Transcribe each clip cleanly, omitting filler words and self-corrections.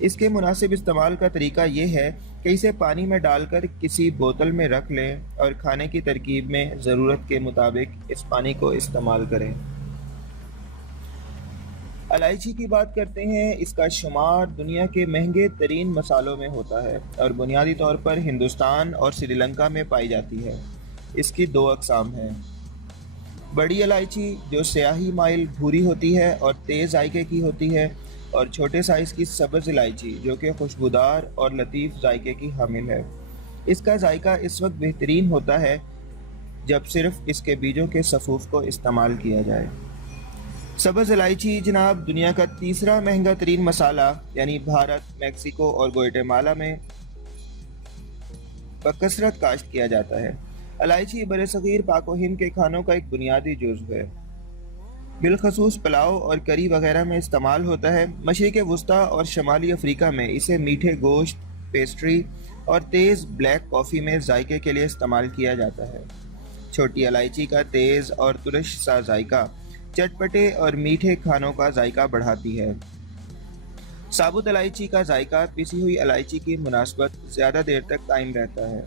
اس کے مناسب استعمال کا طریقہ یہ ہے کہ اسے پانی میں ڈال کر کسی بوتل میں رکھ لیں اور کھانے کی ترکیب میں ضرورت کے مطابق اس پانی کو استعمال کریں۔ الائچی کی بات کرتے ہیں۔ اس کا شمار دنیا کے مہنگے ترین مسالوں میں ہوتا ہے اور بنیادی طور پر ہندوستان اور سری لنکا میں پائی جاتی ہے۔ اس کی دو اقسام ہیں: بڑی الائچی جو سیاہی مائل بھوری ہوتی ہے اور تیز ذائقے کی ہوتی ہے، اور چھوٹے سائز کی سبز الائچی جو کہ خوشبودار اور لطیف ذائقے کی حامل ہے۔ اس کا ذائقہ اس وقت بہترین ہوتا ہے جب صرف اس کے بیجوں کے صفوف کو استعمال کیا جائے۔ سبز الائچی جناب دنیا کا تیسرا مہنگا ترین مسالہ، یعنی بھارت، میکسیکو اور گوئٹے میں بکثرت کاشت کیا جاتا ہے۔ الائچی برصغیر پاک و ہند کے کھانوں کا ایک بنیادی جزو ہے، بالخصوص پلاؤ اور کری وغیرہ میں استعمال ہوتا ہے۔ مشرق وسطیٰ اور شمالی افریقہ میں اسے میٹھے گوشت، پیسٹری اور تیز بلیک کافی میں ذائقے کے لیے استعمال کیا جاتا ہے۔ چھوٹی الائچی کا تیز اور ترش سا ذائقہ چٹپٹے اور میٹھے کھانوں کا ذائقہ بڑھاتی ہے۔ ثابت الائچی کا ذائقہ پیسی ہوئی الائچی کی مناسبت زیادہ دیر تک قائم رہتا ہے۔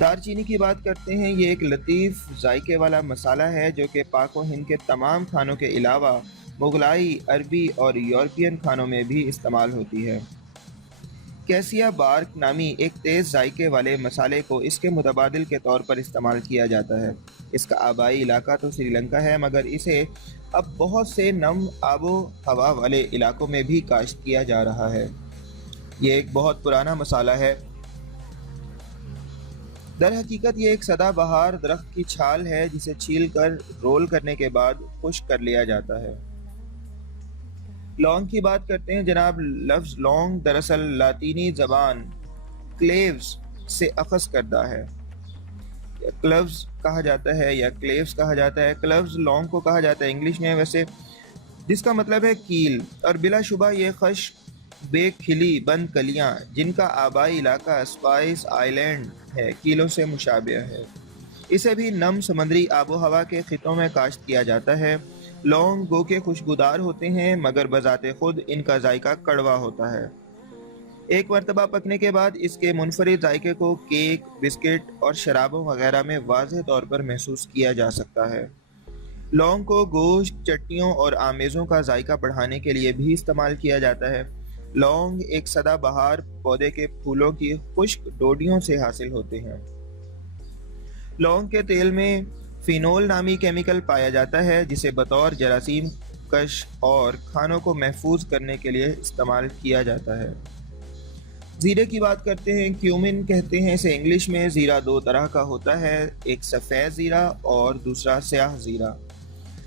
دار چینی کی بات کرتے ہیں۔ یہ ایک لطیف ذائقے والا مسالہ ہے جو کہ پاک و ہند کے تمام کھانوں کے علاوہ مغلائی، عربی اور یورپین کھانوں میں بھی استعمال ہوتی ہے۔ کیسیا بارک نامی ایک تیز ذائقے والے مسالے کو اس کے متبادل کے طور پر استعمال کیا جاتا ہے۔ اس کا آبائی علاقہ تو سری لنکا ہے، مگر اسے اب بہت سے نم آب و ہوا والے علاقوں میں بھی کاشت کیا جا رہا ہے۔ یہ ایک بہت پرانا مسالہ ہے۔ در حقیقت یہ ایک سدا بہار درخت کی چھال ہے جسے چھیل کر رول کرنے کے بعد خشک کر لیا جاتا ہے۔ لونگ کی بات کرتے ہیں جناب۔ لفظ لونگ دراصل لاطینی زبان کلیوز سے اخذ کردہ ہے۔ کلوز کہا جاتا ہے یا کلیوز کہا جاتا ہے۔ کلوز لونگ کو کہا جاتا ہے انگلش میں ویسے، جس کا مطلب ہے کیل، اور بلا شبہ یہ خشک بے کھلی بند کلیاں جن کا آبائی علاقہ اسپائس آئی لینڈ ہے کیلوں سے مشابہ ہے۔ اسے بھی نم سمندری آب و ہوا کے خطوں میں کاشت کیا جاتا ہے۔ لونگ گو کے خوشبودار ہوتے ہیں مگر بذات خود ان کا ذائقہ کڑوا ہوتا ہے۔ ایک مرتبہ پکنے کے بعد اس کے منفرد ذائقے کو کیک، بسکٹ اور شرابوں وغیرہ میں واضح طور پر محسوس کیا جا سکتا ہے۔ لونگ کو گوشت، چٹنیوں اور آمیزوں کا ذائقہ بڑھانے کے لیے بھی استعمال کیا جاتا ہے۔ لونگ ایک سدا بہار پودے کے پھولوں کی خشک ڈوڈیوں سے حاصل ہوتے ہیں۔ لونگ کے تیل میں فینول نامی کیمیکل پایا جاتا ہے جسے بطور جراثیم کش اور کھانوں کو محفوظ کرنے کے لیے استعمال کیا جاتا ہے۔ زیرے کی بات کرتے ہیں۔ کیومن کہتے ہیں اسے انگلش میں۔ زیرہ دو طرح کا ہوتا ہے، ایک سفید زیرہ اور دوسرا سیاہ زیرہ۔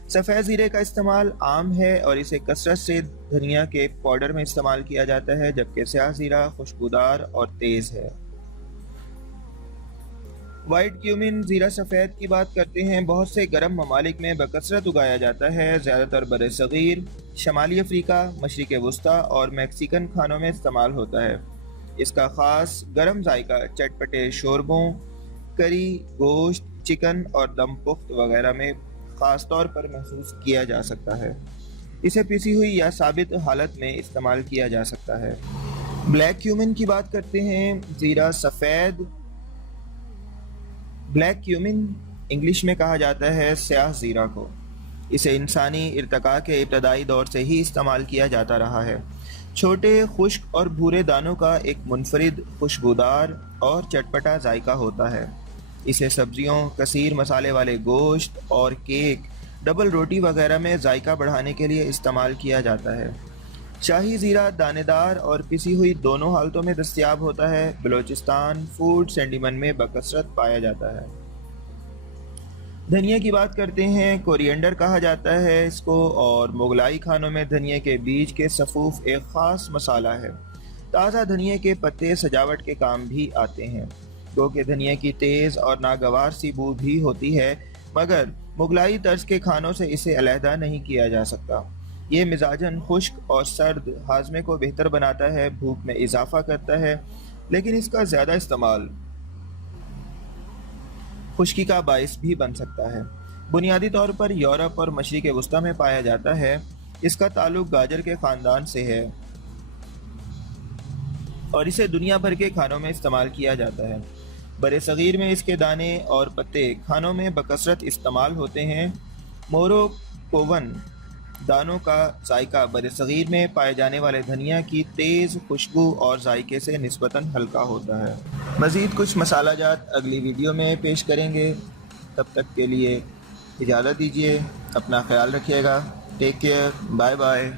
سفید زیرے کا استعمال عام ہے اور اسے کثرت سے دھنیا کے پاؤڈر میں استعمال کیا جاتا ہے، جبکہ سیاہ زیرہ خوشبودار اور تیز ہے۔ وائٹ کیومن زیرہ سفید کی بات کرتے ہیں۔ بہت سے گرم ممالک میں بکثرت اگایا جاتا ہے، زیادہ تر برصغیر، شمالی افریقہ، مشرق وسطیٰ اور میکسیکن کھانوں میں استعمال ہوتا ہے۔ اس کا خاص گرم ذائقہ چٹپٹے شوربوں، کری، گوشت، چکن اور دم پخت وغیرہ میں خاص طور پر محسوس کیا جا سکتا ہے۔ اسے پیسی ہوئی یا ثابت حالت میں استعمال کیا جا سکتا ہے۔ بلیک کیومن کی بات کرتے ہیں۔ زیرہ سفید بلیک کیومن انگلش میں کہا جاتا ہے سیاہ زیرہ کو۔ اسے انسانی ارتقاء کے ابتدائی دور سے ہی استعمال کیا جاتا رہا ہے۔ چھوٹے، خشک اور بھورے دانوں کا ایک منفرد، خوشبودار اور چٹپٹا ذائقہ ہوتا ہے۔ اسے سبزیوں، کثیر مسالے والے گوشت اور کیک، ڈبل روٹی وغیرہ میں ذائقہ بڑھانے کے لیے استعمال کیا جاتا ہے۔ شاہی زیرہ دانے دار اور پسی ہوئی دونوں حالتوں میں دستیاب ہوتا ہے۔ بلوچستان فوڈ سینڈیمن میں بکثرت پایا جاتا ہے۔ دھنیا کی بات کرتے ہیں۔ کوریئنڈر کہا جاتا ہے اس کو، اور مغلائی کھانوں میں دھنیا کے بیج کے صفوف ایک خاص مسالہ ہے۔ تازہ دھنیا کے پتے سجاوٹ کے کام بھی آتے ہیں، گو کہ دھنیا کی تیز اور ناگوار سی بو بھی ہوتی ہے، مگر مغلائی طرز کے کھانوں سے اسے علیحدہ نہیں کیا جا سکتا۔ یہ مزاجاً خشک اور سرد، ہاضمے کو بہتر بناتا ہے، بھوک میں اضافہ کرتا ہے، لیکن اس کا زیادہ استعمال خشکی کا باعث بھی بن سکتا ہے۔ بنیادی طور پر یورپ اور مشرق وسطیٰ میں پایا جاتا ہے۔ اس کا تعلق گاجر کے خاندان سے ہے اور اسے دنیا بھر کے کھانوں میں استعمال کیا جاتا ہے۔ برصغیر میں اس کے دانے اور پتے کھانوں میں بکثرت استعمال ہوتے ہیں۔ موروکوون دانوں کا ذائقہ برصغیر میں پائے جانے والے دھنیا کی تیز خوشبو اور ذائقے سے نسبتاً ہلکا ہوتا ہے۔ مزید کچھ مسالہ جات اگلی ویڈیو میں پیش کریں گے، تب تک کے لیے اجازت دیجیے، اپنا خیال رکھیے گا، ٹیک کیئر، بائے بائے۔